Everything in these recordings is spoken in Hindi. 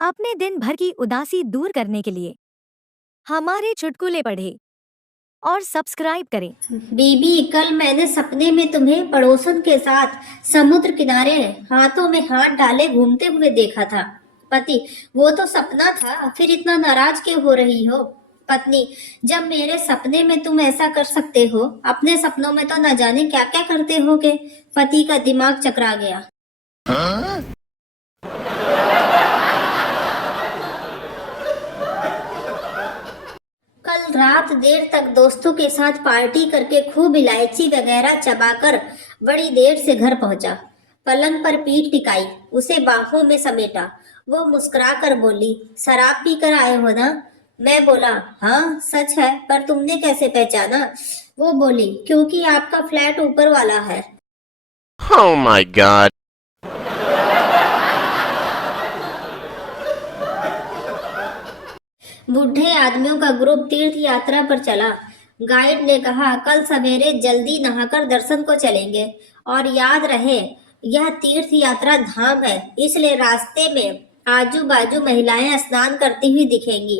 अपने दिन भर की उदासी दूर करने के लिए हमारे चुटकुले पढ़ें और सब्सक्राइब करें। बीबी, कल मैंने सपने में तुम्हें पड़ोसन के साथ समुद्र किनारे हाथों में हाथ डाले घूमते हुए देखा था। पति: वो तो सपना था, फिर इतना नाराज क्यों हो रही हो? पत्नी: जब मेरे सपने में तुम ऐसा कर सकते हो, अपने सपनों में तो न जाने क्या क्या करते होगे। पति का दिमाग चकरा गया। कल रात देर तक दोस्तों के साथ पार्टी करके खूब इलायची वगैरह चबाकर बड़ी देर से घर पहुंचा। पलंग पर पीठ टिकाई, उसे बाहों में समेटा। वो मुस्कुराकर बोली: शराब पी कर आए हो ना? मैं बोला: हाँ सच है, पर तुमने कैसे पहचाना? वो बोली: क्योंकि आपका फ्लैट ऊपर वाला है। Oh my god. बूढ़े आदमियों का ग्रुप तीर्थ यात्रा पर चला। गाइड ने कहा, कल सवेरे जल्दी नहाकर दर्शन को चलेंगे, और याद रहे यह तीर्थ यात्रा धाम है, इसलिए रास्ते में आजू बाजू महिलाएं स्नान करती हुई दिखेंगी।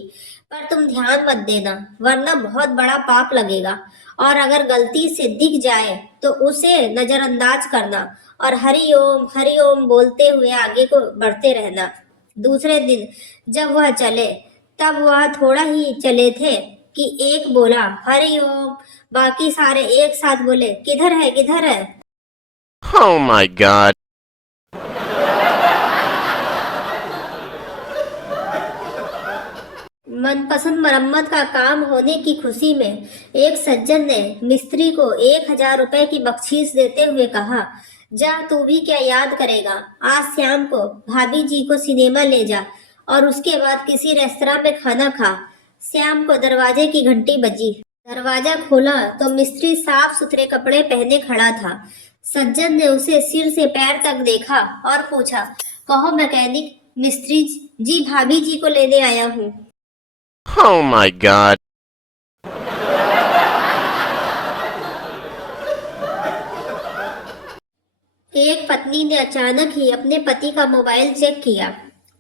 पर तुम ध्यान मत देना, वरना बहुत बड़ा पाप लगेगा, और अगर गलती से दिख जाए तो उसे नजरअंदाज करना और हरि ओम बोलते हुए आगे को बढ़ते रहना। दूसरे दिन जब वह चले, तब वह थोड़ा ही चले थे कि एक बोला हरि ओम, बाकी सारे एक साथ बोले किधर है किधर है। Oh my god. मनपसंद मरम्मत का काम होने की खुशी में एक सज्जन ने मिस्त्री को 1,000 रुपए की बख्शीश देते हुए कहा, जा तू भी क्या याद करेगा, आज शाम को भाभी जी को सिनेमा ले जा और उसके बाद किसी रेस्तरां में खाना खा। श्याम को दरवाजे की घंटी बजी। दरवाजा खोला तो मिस्त्री साफ सुथरे कपड़े पहने खड़ा था। सज्जन ने उसे सिर से पैर तक देखा और पूछा, कहो मैकेनिक। मिस्त्री: जी भाभी जी को लेने आया हूँ। Oh my god. एक पत्नी ने अचानक ही अपने पति का मोबाइल चेक किया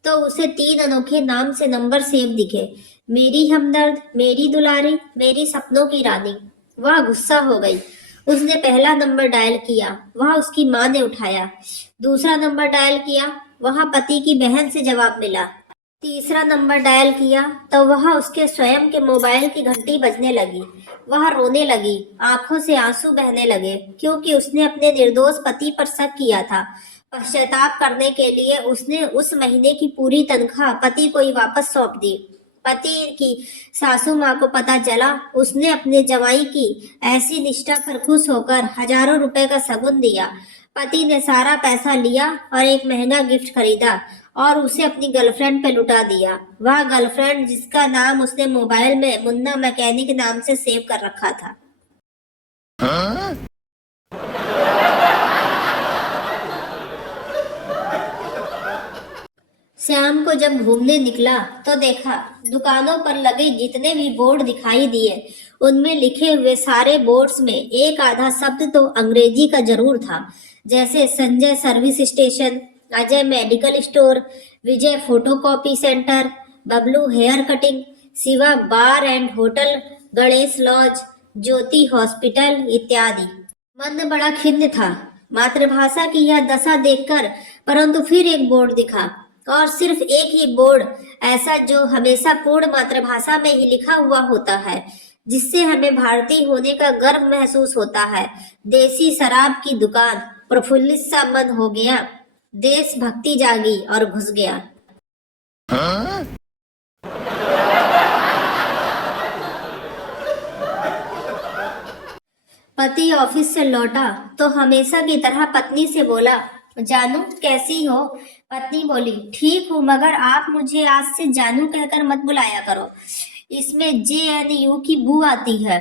तो उसे 3 अनोखे नाम से नंबर सेव दिखे। मेरी हमदर्द, मेरी दुलारी, मेरी सपनों की रानी। वह गुस्सा हो गई। उसने पहला नंबर डायल किया, वह उसकी माँ ने उठाया। दूसरा नंबर डायल किया, वहां पति की बहन से जवाब मिला। तीसरा नंबर डायल किया तो वह उसके स्वयं के मोबाइल की घंटी बजने लगी। वह रोने लगी, आंखों से आंसू बहने लगे, क्योंकि उसने अपने निर्दोष पति पर शक किया था। पश्चाताप करने के लिए उसने उस महीने की पूरी तनख्वाह पति को ही वापस सौंप दी। पति की सासू माँ को पता चला, उसने अपने जवाई की ऐसी निष्ठा पर खुश होकर हजारों रुपए का शगुन दिया। पति ने सारा पैसा लिया और एक महंगा गिफ्ट खरीदा और उसे अपनी गर्लफ्रेंड पे लुटा दिया। वह गर्लफ्रेंड जिसका नाम उसने मोबाइल में मुन्ना मैकेनिक नाम से सेव कर रखा था। श्याम को जब घूमने निकला तो देखा, दुकानों पर लगे जितने भी बोर्ड दिखाई दिए उनमें लिखे हुए सारे बोर्ड्स में एक आधा शब्द तो अंग्रेजी का जरूर था, जैसे Sanjay service station, Ajay medical store, Vijay photocopy centre, Bablu hair cutting, Shiva bar and hotel, Ganesh lodge, Jyoti hospital इत्यादि। मन बड़ा खिन्न था मातृभाषा की यह दशा देखकर, परंतु फिर एक बोर्ड दिखा, और सिर्फ एक ही बोर्ड ऐसा जो हमेशा पूर्ण मातृभाषा में ही लिखा हुआ होता है, जिससे हमें भारतीय होने का गर्व महसूस होता है। देसी शराब की दुकान। प्रफुल्लित सा मन हो गया, देशभक्ति जागी और घुस गया। पति ऑफिस से लौटा तो हमेशा की तरह पत्नी से बोला, जानू कैसी हो? पत्नी बोली, ठीक हूँ, मगर आप मुझे आज से जानू कहकर मत बुलाया करो, इसमें JNU की बू आती है।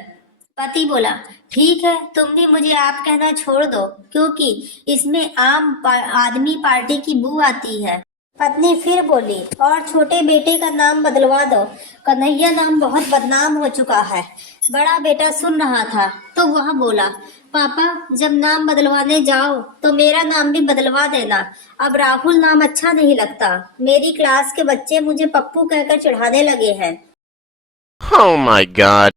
पति बोला, ठीक है, तुम भी मुझे आप कहना छोड़ दो, क्योंकि इसमें आदमी पार्टी की बू आती है। पत्नी फिर बोली, और छोटे बेटे का नाम बदलवा दो, कन्हैया नाम बहुत बदनाम हो चुका है। बड़ा बेटा सुन रहा था तो वह बोला, पापा, जब नाम बदलवाने जाओ तो मेरा नाम भी बदलवा देना। अब राहुल नाम अच्छा नहीं लगता। मेरी क्लास के बच्चे मुझे पप्पू कहकर चिढ़ाने लगे हैं। Oh my god.